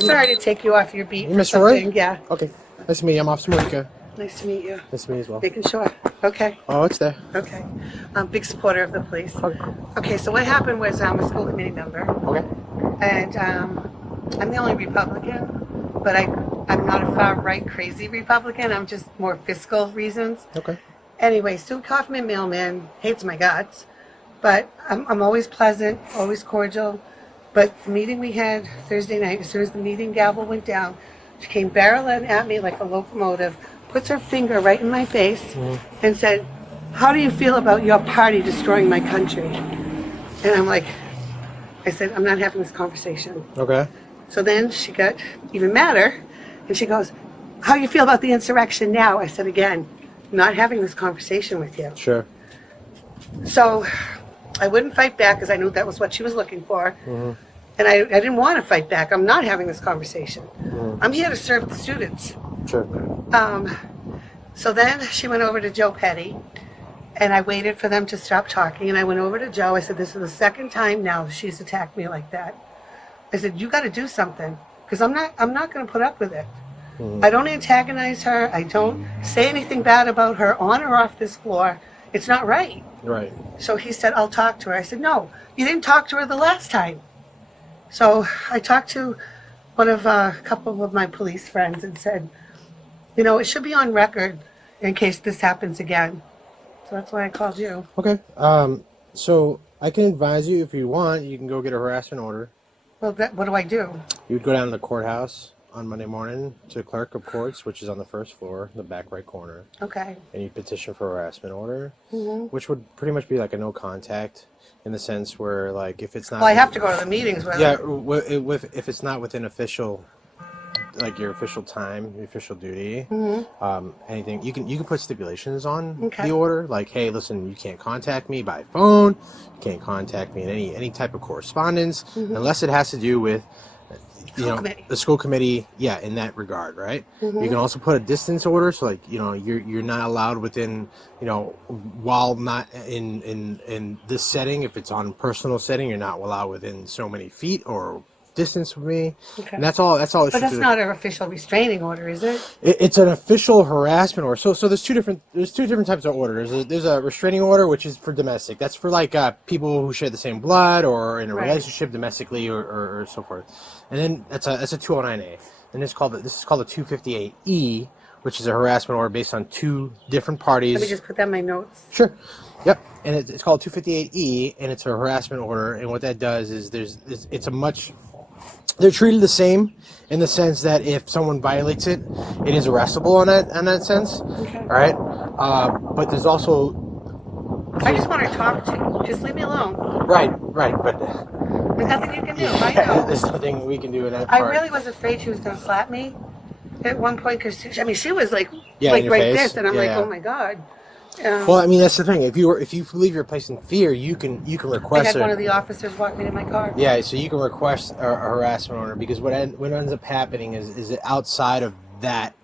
Sorry to take you off your beat. You Miss Roy? Yeah. Okay. Nice to meet you. I'm Officer Marika. Nice to meet you. Nice to meet you as well. Making sure. Okay. Oh, it's there. Okay. I'm a big supporter of the police. Okay. Okay, so what happened was I'm a school committee member. Okay. And I'm the only Republican, but I'm not a far-right crazy Republican. I'm just more fiscal reasons. Okay. Anyway, Sue Kaufman Mailman hates my guts, but I'm always pleasant, always cordial. But the meeting we had Thursday night, as soon as the meeting gavel went down, she came barreling at me like a locomotive, puts her finger right in my face, and said, "How do you feel about your party destroying my country?" And I'm like, I said, "I'm not having this conversation." Okay. So then she got even madder, and she goes, "How do you feel about the insurrection now?" I said, again, not having this conversation with you. Sure. So I wouldn't fight back because I knew that was what she was looking for. And I didn't want to fight back. I'm not having this conversation. I'm here to serve the students. Sure. So then she went over to Joe Petty, and I waited for them to stop talking, and I went over to Joe. I said, "This is the second time now she's attacked me like that." I said, "You got to do something, because I'm not going to put up with it." I don't antagonize her. I don't say anything bad about her on or off this floor. It's not right. Right. So he said, "I'll talk to her." I said, "No, you didn't talk to her the last time." So I talked to one of a couple of my police friends and said, it should be on record in case this happens again. So that's why I called you. Okay. So I can advise you if you want. You can go get a harassment order. Well, what do I do? You would go down to the courthouse on Monday morning to the clerk of courts, which is on the first floor, the back right corner. Okay. And you petition for a harassment order, which would pretty much be like a no contact, in the sense where, like, if it's not. Well, I have to go to the meetings with Yeah, her. if it's not within official, like your official time, your official duty, anything you can put stipulations on the order, like, hey, listen, you can't contact me by phone, you can't contact me in any type of correspondence, unless it has to do with the school committee, in that regard, right? You can also put a distance order, so like, you're not allowed within, while not in this setting, if it's on personal setting, you're not allowed within so many feet or distance with me. Okay. And that's all. But that's not an official restraining order, is it? It's an official harassment order. So there's two different types of orders. There's a restraining order, which is for domestic. That's for like people who share the same blood or in a relationship domestically or so forth. And then that's a 209A. And this is called a 258E, which is a harassment order based on two different parties. Let me just put that in my notes. Sure. Yep. And it's called 258E, and it's a harassment order. And what that does is they're treated the same in the sense that if someone violates it, it is arrestable on that sense. Okay. All right. But there's also. I just want to talk to you. Just leave me alone. Right. But There's nothing you can do. I know. there's nothing we can do in that part. I really was afraid she was going to slap me at one point because she was like in right your face. this, and I'm like, oh my god. Well, I mean, that's the thing. If you believe you're placed in fear, you can request. I had one of the officers walk me to my car. Yeah, so you can request a harassment order, because what ends up happening is outside of that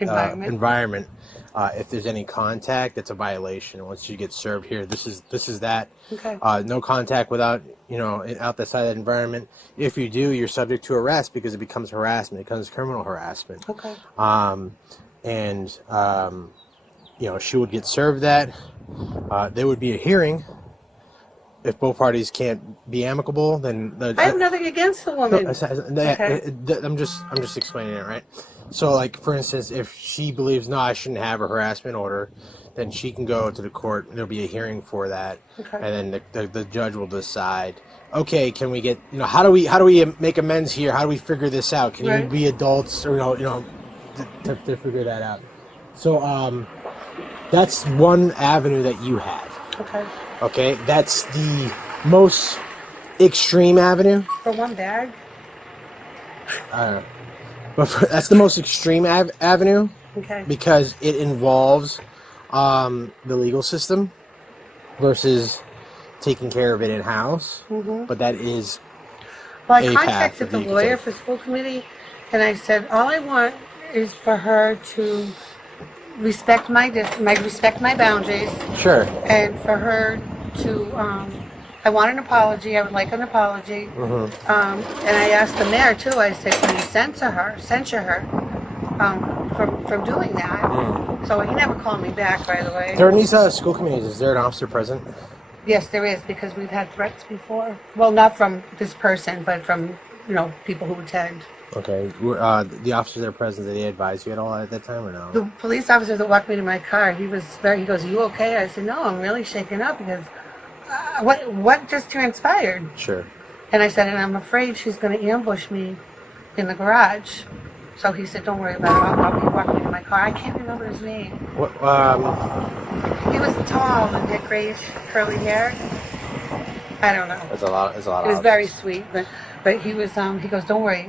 environment, if there's any contact, it's a violation. Once you get served here, this is that. Okay. No contact without out the side of that environment. If you do, you're subject to arrest, because it becomes harassment. It becomes criminal harassment. Okay. She would get served that. There would be a hearing. If both parties can't be amicable, then I have nothing against the woman. I'm just explaining it, right? So, like, for instance, if she believes, no, I shouldn't have a harassment order, then she can go to the court, and there'll be a hearing for that. Okay. And then the judge will decide, okay, can we get, how do we make amends here? How do we figure this out? Can you be adults, or to figure that out? So that's one avenue that you have. Okay. Okay, that's the most extreme avenue. For one bag? That's the most extreme avenue. Okay. Because it involves the legal system versus taking care of it in-house. But that is Well, I contacted the lawyer for school committee, and I said, all I want is for her to respect my boundaries. Sure. And for her to I want an apology. I would like an apology. Mm-hmm. And I asked the mayor too. I said, can you censure her from doing that? Mm. So he never called me back, by the way. During these school committees, is there an officer present? Yes, there is, because we've had threats before. Well, not from this person, but from, people who attend. Okay. The officers that are present, did they advise you at all at that time or no? The police officer that walked me to my car, he goes, you okay? I said, no, I'm really shaken up because what just transpired? Sure. And I said, and I'm afraid she's going to ambush me in the garage. So he said, don't worry about it. He walked me to my car. I can't remember his name. What? He was tall and had grayish curly hair. I don't know. It's a lot. It was very sweet, but he was. He goes, don't worry.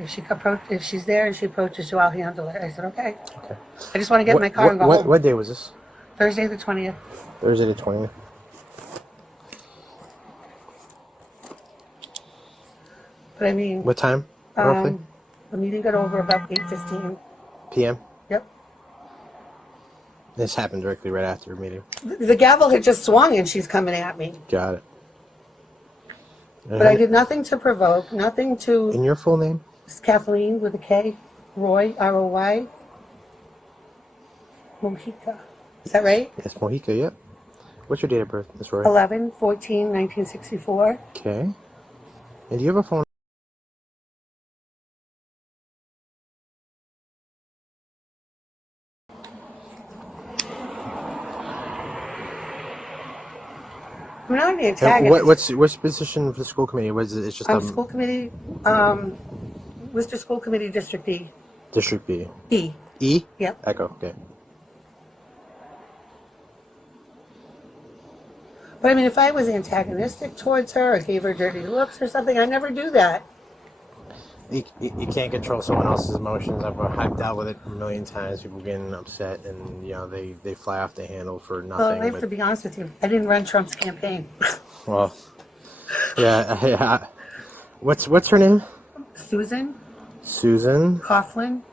If she's there and she approaches you, I'll handle it. I said, okay. Okay. I just want to get in my car and go home. What day was this? Thursday the 20th. Thursday the 20th. But I mean. What time? Roughly. The meeting got over about 8:15 p.m. Yep. This happened directly right after your meeting. The gavel had just swung and she's coming at me. Got it. But I did nothing to provoke, nothing to... In your full name? It's Kathleen with a K, Roy, R-O-Y, Mojica. Is that right? Yes, Mojica, yep. What's your date of birth, Miss Roy? 11/14/1964. Okay. And do you have a phone? I'm not the antagonist. What's position for the school committee? Was it? It's just school committee, Worcester School Committee, District E. District B. E. E. Yep. Echo. Okay. But I mean, if I was antagonistic towards her or gave her dirty looks or something, I never do that. You can't control someone else's emotions. I've dealt with it a million times. People getting upset and they fly off the handle for nothing. Well, I have to be honest with you. I didn't run Trump's campaign. Well, yeah. What's her name? Susan Coughlin.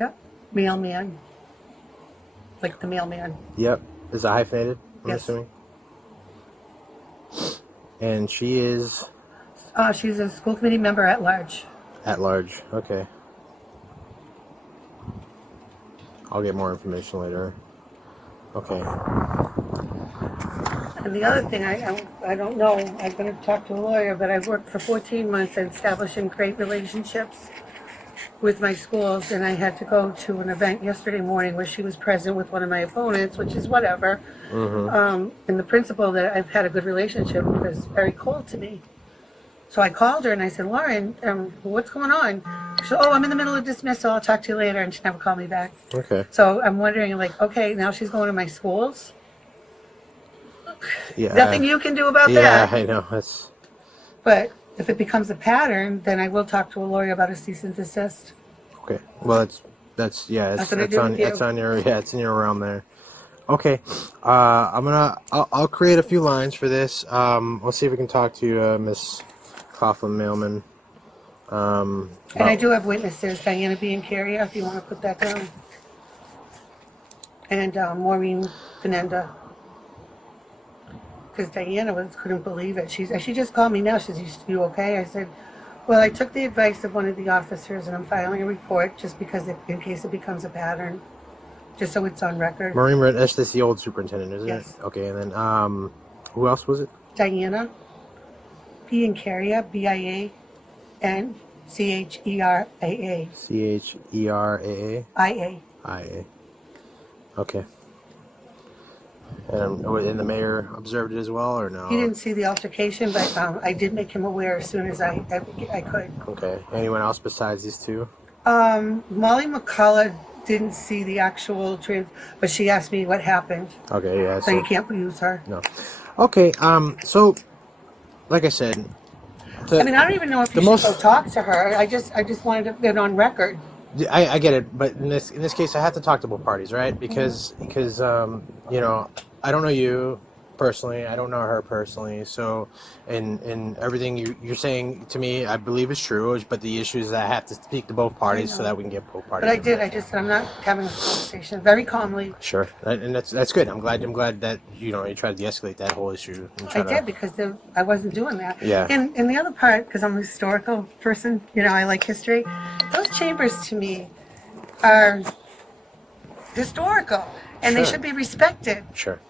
Yep. Mailman. Like the mailman. Yep. Is it hyphenated? I'm Yes. assuming. And she is. She's a school committee member at large. At large. Okay. I'll get more information later. Okay. And the other thing, I don't know, I'm going to talk to a lawyer, but I've worked for 14 months at establishing great relationships with my schools, and I had to go to an event yesterday morning where she was present with one of my opponents, which is whatever. Mm-hmm. And the principal that I've had a good relationship with is very cold to me. So I called her and I said, Lauren, what's going on? She said, I'm in the middle of dismissal. I'll talk to you later. And she never called me back. Okay. So I'm wondering, okay, now she's going to my schools. Yeah. Nothing you can do about Yeah, that. I know. But if it becomes a pattern, then I will talk to a lawyer about a cease and desist. Okay. Well, it's in your realm there. Okay. I'll create a few lines for this. We'll see if we can talk to Miss Coughlin Mailman. And I do have witnesses, Diana B. and Carrie, if you want to put that down. And Maureen Fernanda. Because Diana couldn't believe it. She just called me now. She said, you okay? I said, well, I took the advice of one of the officers and I'm filing a report just because in case it becomes a pattern. Just so it's on record. Maureen, that's the old superintendent, isn't Yes. it? Okay, and then who else was it? Diana B. and Carrie, BIANCHERAA. CHERAA. IA. Okay. And the mayor observed it as well, or no? He didn't see the altercation, but I did make him aware as soon as I could. Okay. Anyone else besides these two? Molly McCullough didn't see the actual but she asked me what happened. Okay, yeah. So you can't use her. No. Okay. So, like I said, I don't even know if you should go talk to her. I just wanted to get on record. I get it, but in this case, I have to talk to both parties, right? Because I don't know you, personally. I don't know her personally. So, and everything you're saying to me, I believe is true. But the issue is that I have to speak to both parties so that we can get both parties. But I did. I just said I'm not having a conversation very calmly. Sure, and that's good. I'm glad that you tried to de-escalate that whole issue. I did because I wasn't doing that. Yeah. And the other part, because I'm a historical person, I like history. Those chambers to me are historical, and they should be respected. Sure.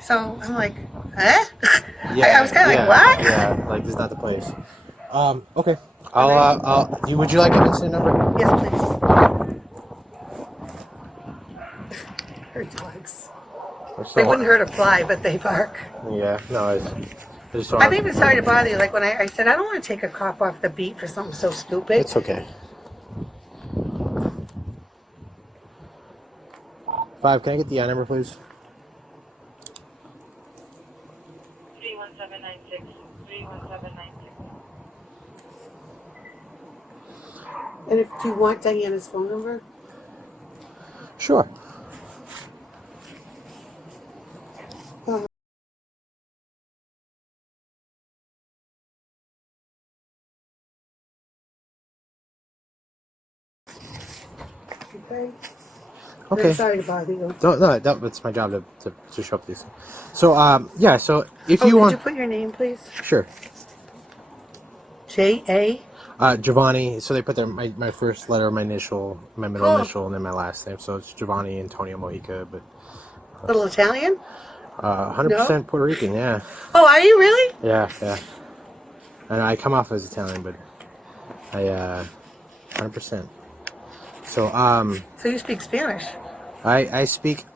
So I'm like, huh? Yeah. I was kind of like, what? Yeah, like this is not the place. Okay. Would you like an incident number? Yes, please. Her dogs. They wouldn't hurt a fly, but they bark. Yeah. No. I'm even sorry to bother you. Like when I said I don't want to take a cop off the beat for something so stupid. It's okay. 5. Can I get the I number, please? 31796. 31796. And do you want Diana's phone number? Sure. Okay. I'm sorry to bother you. No, that's my job to show up these. So, yeah. So if you could want, you put your name, please? Sure. J.A. Giovanni. So they put my first letter, my initial, my middle initial, and then my last name. So it's Giovanni Antonio Mojica, but Little Italian? 100% Puerto Rican. Yeah. Oh, are you really? Yeah. And I come off as Italian, but I 100%. So So you speak Spanish? I speak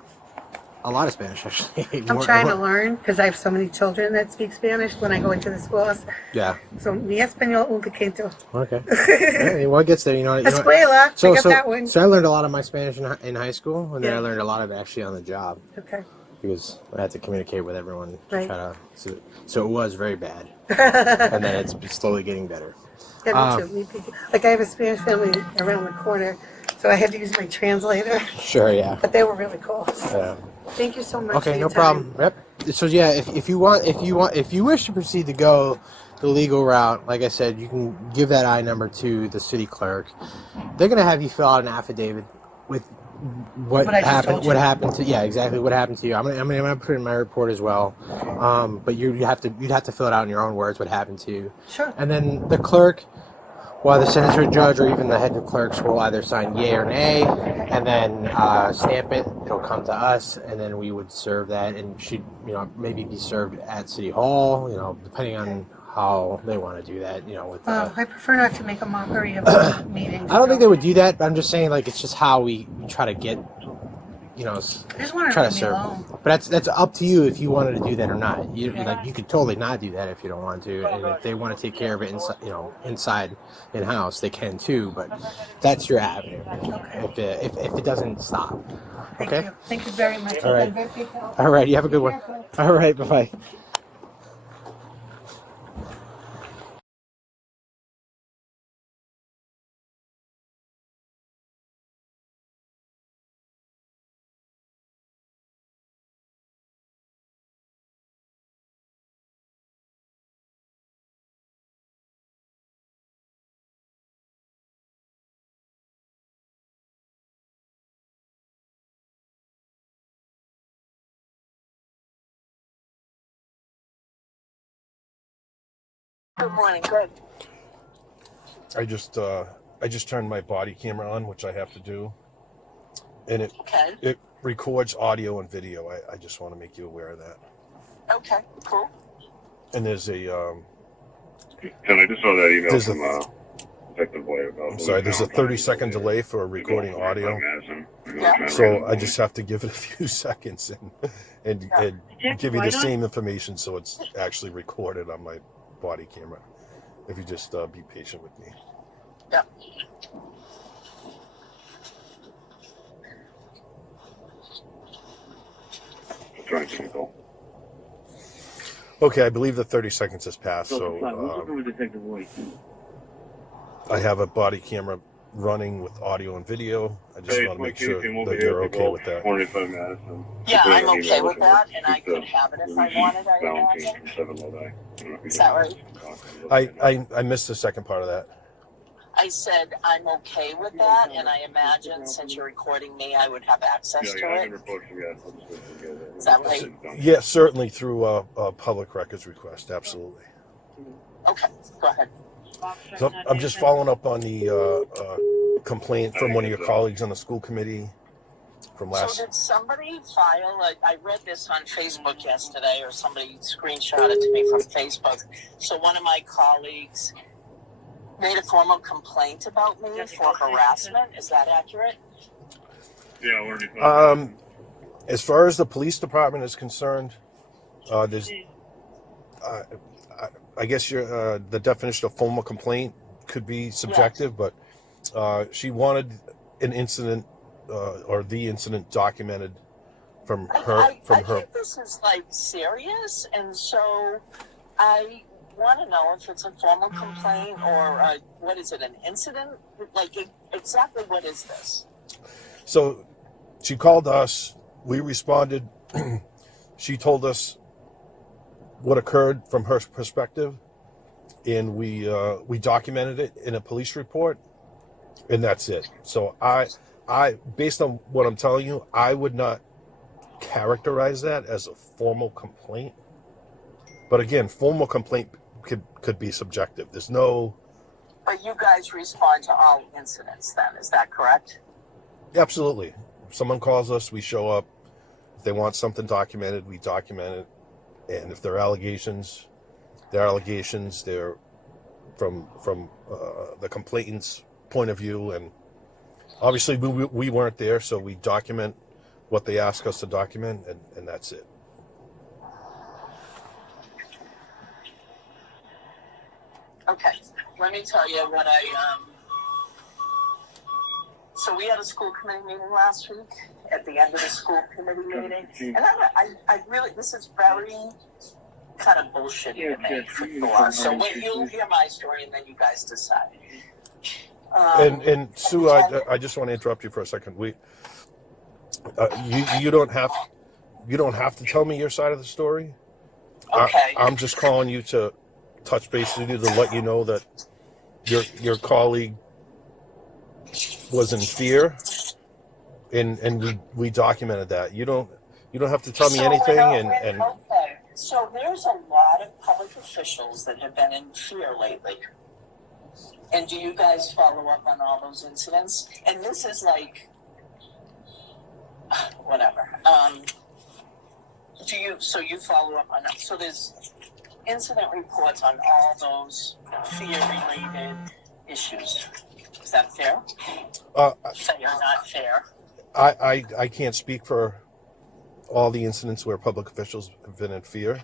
a lot of Spanish, actually. I'm trying to learn because I have so many children that speak Spanish when I go into the schools. Yeah. So mi español un poquito. Okay. Yeah, well, it gets there, Escuela. So, I got that one. So I learned a lot of my Spanish in high school, and then Yeah. I learned a lot of it actually on the job. Okay. Because I had to communicate with everyone. Right. So it was very bad. And then it's slowly getting better. Yeah, me too. Like I have a Spanish family around the corner, so I had to use my translator. Sure, yeah. But they were really cool. Yeah. Thank you so much. Okay, for no your problem. Yep. So yeah, if you wish to proceed to go the legal route, like I said, you can give that I number to the city clerk. They're gonna have you fill out an affidavit with what happened. What happened to exactly what happened to you. I'm gonna put it in my report as well. But you'd have to fill it out in your own words what happened to you. Sure. And then the clerk, well, the senator, judge, or even the head of clerks will either sign yay or nay, and then stamp it. It'll come to us, and then we would serve that, and should maybe be served at City Hall. Depending on how they want to do that. With I prefer not to make a mockery of meetings. I don't think they would do that, but I'm just saying, like, it's just how we try to get. I just want try to to leave me serve. alone. But that's up to you if you wanted to do that or not. You could totally not do that if you don't want to, and if they want to take care of it inside in house, they can too. But that's your avenue. Okay. If it doesn't stop. Okay. Thank you very much. All right. You've been very big help. All right. You have a good one. Careful. All right. Bye bye. Good morning. Good. I just turned my body camera on, which I have to do, and it records audio and video. I just want to make you aware of that. Okay. Cool. And there's a And I just saw that email There's from Detective Boy. I'm sorry, there's a 30-second delay for recording audio, Yeah. so I just have to give it a few seconds and give you the same information, so it's actually recorded on my body camera. If you just be patient with me. Yeah. Trying to go. Okay, I believe the 30 seconds has passed, so I have a body camera running with audio and video. I just Hey, want to make Mikey, sure came over that here you're to okay go with that. 45 Madison. Yeah, Put I'm an okay email with that, and I just, could have it if I wanted, I Valentine imagine. from 7 Lodi. Is that right? I missed the second part of that. I said I'm okay with that, and I imagine since you're recording me, I would have access to I it. haven't reported yet. I'm just going to get it. Is that right? Yeah, certainly through a public records request. Absolutely. Okay, go ahead. So I'm just following up on the complaint from one of your colleagues on the school committee from last. So did somebody file? I read this on Facebook yesterday, or somebody screenshot it to me from Facebook. So one of my colleagues made a formal complaint about me for harassment. Is that accurate? Yeah, we're already As far as the police department is concerned, there's, I guess the definition of formal complaint could be subjective, but she wanted an incident or the incident documented from her. I think this is like serious, and so I want to know if it's a formal complaint or what is it, an incident? Like exactly what is this? So she called us. We responded. She told us what occurred from her perspective, and we documented it in a police report, and that's it. So I based on what I'm telling you, I would not characterize that as a formal complaint. But again, formal complaint could be subjective. There's no. But you guys respond to all incidents, then, is that correct? Absolutely. If someone calls us, we show up. If they want something documented, we document it. And if there are allegations, they're allegations. They're from the complainant's point of view, and obviously we weren't there, so we document what they ask us to document, and that's it. Okay, let me tell you what so we had a school committee meeting last week, at the end of the school committee meeting, and I really, this is very kind of bullshitty to me, for sure. So you'll hear my story, and then you guys decide. And Sue, I just want to interrupt you for a second. You don't have to tell me your side of the story. Okay. I'm just calling you to touch base with you to let you know that your colleague was in fear, and we documented that. You don't have to tell me anything. And okay. So there's a lot of public officials that have been in fear lately. And do you guys follow up on all those incidents? And this is like, whatever. So you follow up on that? So there's incident reports on all those fear-related issues. Is that fair? So you're not fair. I can't speak for all the incidents where public officials have been in fear.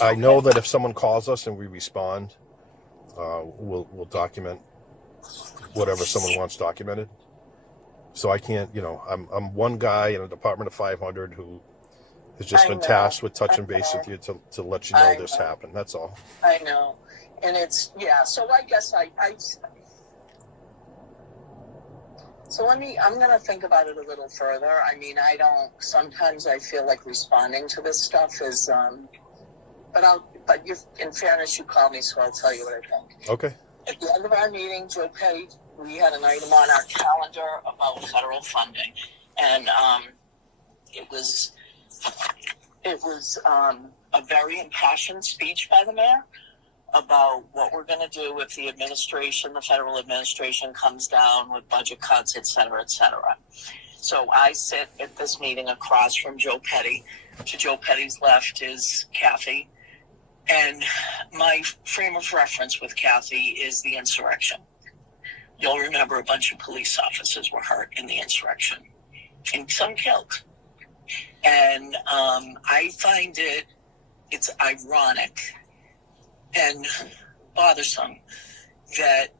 I know that if someone calls us and we respond, we'll document whatever someone wants documented. So I can't, I'm one guy in a department of 500 who has just been tasked with touching base with you to let you know this happened. That's all. I know. And it's, so I guess so I'm going to think about it a little further. I mean, sometimes I feel like responding to this stuff is, but in fairness, you called me, so I'll tell you what I think. Okay. At the end of our meeting, Joe Petty, we had an item on our calendar about federal funding. And it was a very impassioned speech by the mayor about what we're going to do if the federal administration comes down with budget cuts, et cetera, et cetera. So I sit at this meeting across from Joe Petty. To Joe Petty's left is Kathy. And my frame of reference with Kathy is the insurrection. You'll remember a bunch of police officers were hurt in the insurrection and some killed. And I find it's ironic and bothersome that,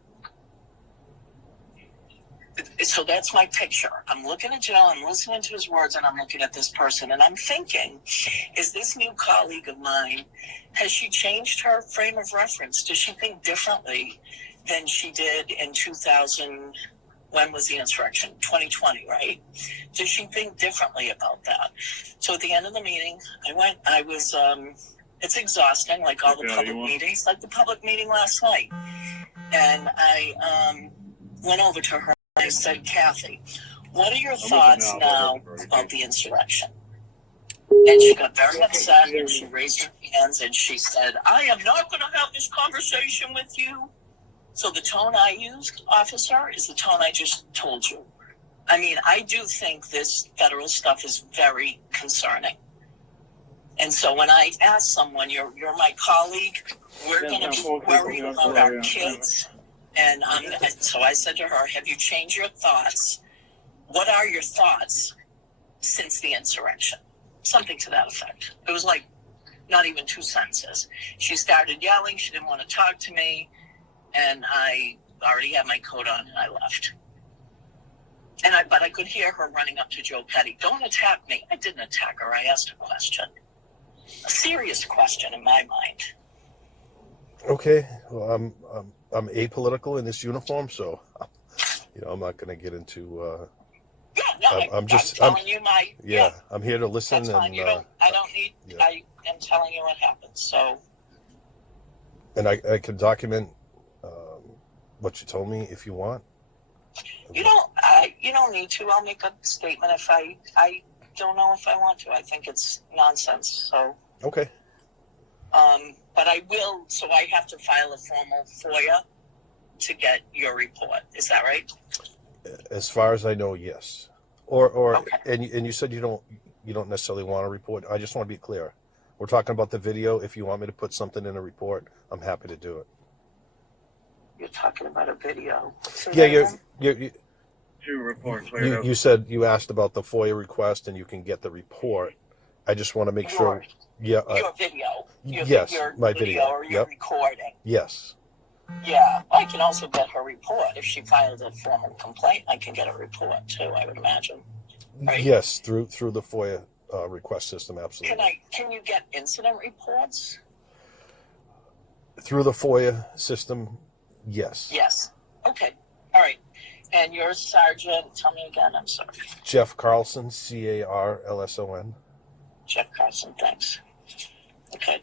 so that's my picture. I'm looking at Joe, I'm listening to his words, and I'm looking at this person, and I'm thinking, is this new colleague of mine, has she changed her frame of reference? Does she think differently than she did in 2000, when was the insurrection? 2020, right? Does she think differently about that? So at the end of the meeting, it's exhausting, like all the public meetings, like the public meeting last night. And I went over to her and I said, Kathy, what are your thoughts now about the insurrection? And she got very upset and she raised her hands and she said, I am not going to have this conversation with you. So the tone I used, officer, is the tone I just told you. I mean, I do think this federal stuff is very concerning. And so when I ask someone, you're my colleague, we're going to be worried about our kids. And so I said to her, have you changed your thoughts? What are your thoughts since the insurrection? Something to that effect. It was like not even 2 sentences. She started yelling. She didn't want to talk to me. And I already had my coat on and I left. But I could hear her running up to Joe Petty. Don't attack me. I didn't attack her. I asked a question. A serious question in my mind. Okay. Well, I'm apolitical in this uniform, so I'm not going to get into. I'm telling you my. Yeah, I'm here to listen. That's fine. I don't need. Yeah. I am telling you what happened. So. And I can document what you told me if you want. You don't need to. I'll make a statement if I don't know if I want to. I think it's nonsense. So. Okay. But I will. So I have to file a formal FOIA to get your report. Is that right? As far as I know, yes. Or okay. And you said you don't necessarily want a report. I just want to be clear. We're talking about the video. If you want me to put something in a report, I'm happy to do it. You're talking about a video. Yeah, you said you asked about the FOIA request and you can get the report. I just want to make sure. Yeah. Your video. Yes, my video. Or your recording. Yes. Yeah, I can also get her report. If she filed a formal complaint, I can get a report too, I would imagine. Right? Yes, through the FOIA request system, absolutely. Can you get incident reports? Through the FOIA system, yes. Yes. Okay. All right. And your sergeant, tell me again, I'm sorry. Jeff Carlson, Carlson. Jeff Carlson, thanks. Okay.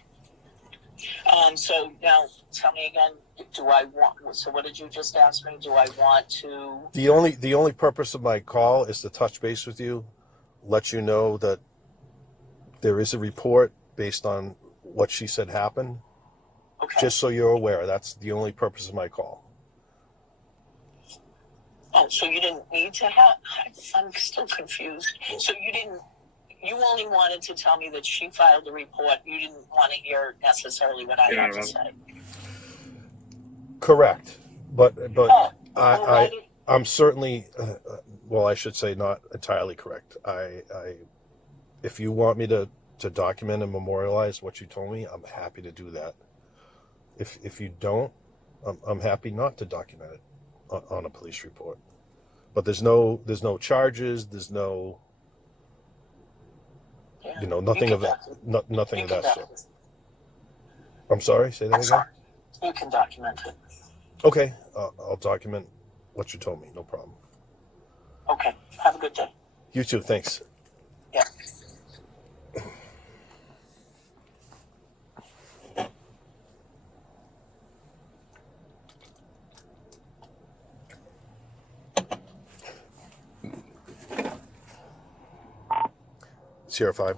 So now tell me again, so what did you just ask me? Do I want to? The only purpose of my call is to touch base with you, let you know that there is a report based on what she said happened. Okay. Just so you're aware, that's the only purpose of my call. Oh, so you didn't need to have, I'm still confused. So you only wanted to tell me that she filed a report. You didn't want to hear necessarily what I had to say. Correct. But I'm certainly, well, I should say not entirely correct. If you want me to document and memorialize what you told me, I'm happy to do that. If you don't, I'm happy not to document it on a police report. But there's no charges. There's no, nothing of that. Nothing of that sort. I'm sorry. Say that again. Sorry. You can document it. Okay, I'll document what you told me. No problem. Okay. Have a good day. You too. Thanks. Yeah. Sierra 5.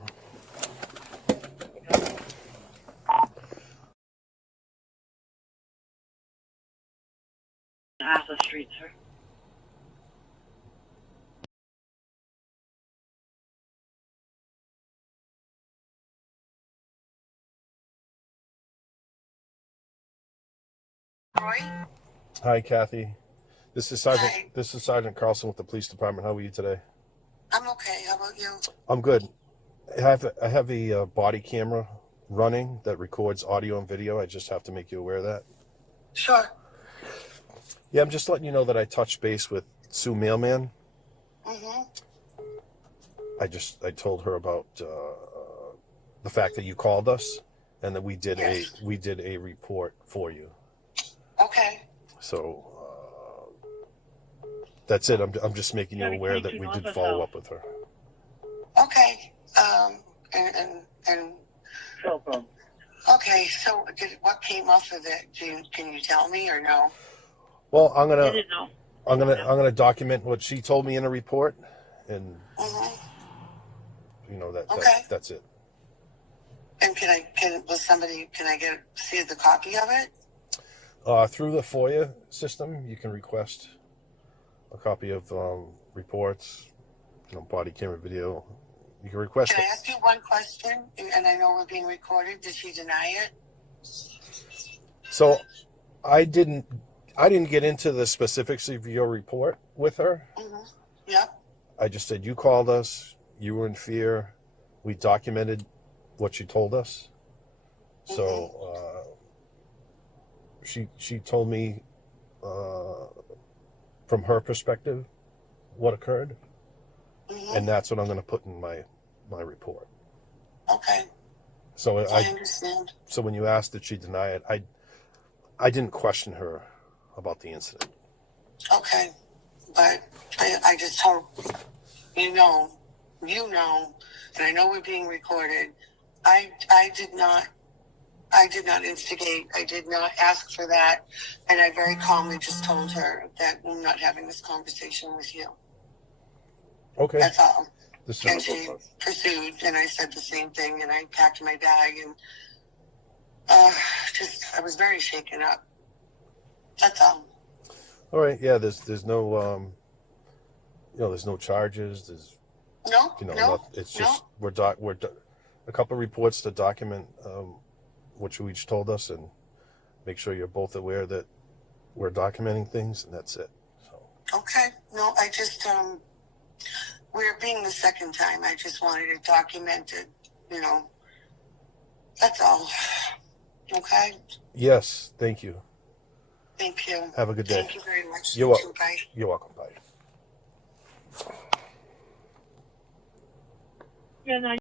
Arthur Street, sir. Roy? Hi, Kathy. This is Sergeant Carlson with the police department. How are you today? I'm okay. How about you? I'm good. I have a body camera running that records audio and video. I just have to make you aware of that. Sure. Yeah, I'm just letting you know that I touched base with Sue Mailman. Mm-hmm. I told her about the fact that you called us and that we did a report for you. Okay. So that's it. I'm just making you aware that we did follow up with her. Okay. And Cell phone. okay. So, what came off of it? Can you tell me or no? Well, I'm I gonna didn't know. I'm gonna document what she told me in a report, and Okay. that's it. And can I see the copy of it? Through the FOIA system, you can request a copy of reports, body camera video. You can request Can it. I ask you one question? And I know we're being recorded. Did she deny it? So I didn't get into the specifics of your report with her. Yep. I just said you called us, you were in fear, we documented what you told us. So she told me from her perspective what occurred, and that's what I'm going to put in my report. Okay. So I understand. So when you asked did she deny it, I didn't question her about the incident. Okay. But I just hope you know, and I know we're being recorded. I did not instigate. I did not ask for that. And I very calmly just told her that I'm not having this conversation with you. Okay. That's all. And she pursued, and I said the same thing, and I packed my bag, and I was very shaken up. That's all. All right. Yeah. There's no there's no charges. There's it's just we're a couple of reports to document what you each told us and make sure you're both aware that we're documenting things, and that's it. So. Okay. No, I just we're being the second time. I just wanted it documented. That's all. Okay. Yes. Thank you. Thank you. Have a good day. Thank you very much. You're welcome. Bye. You're welcome. Bye. Yeah, no,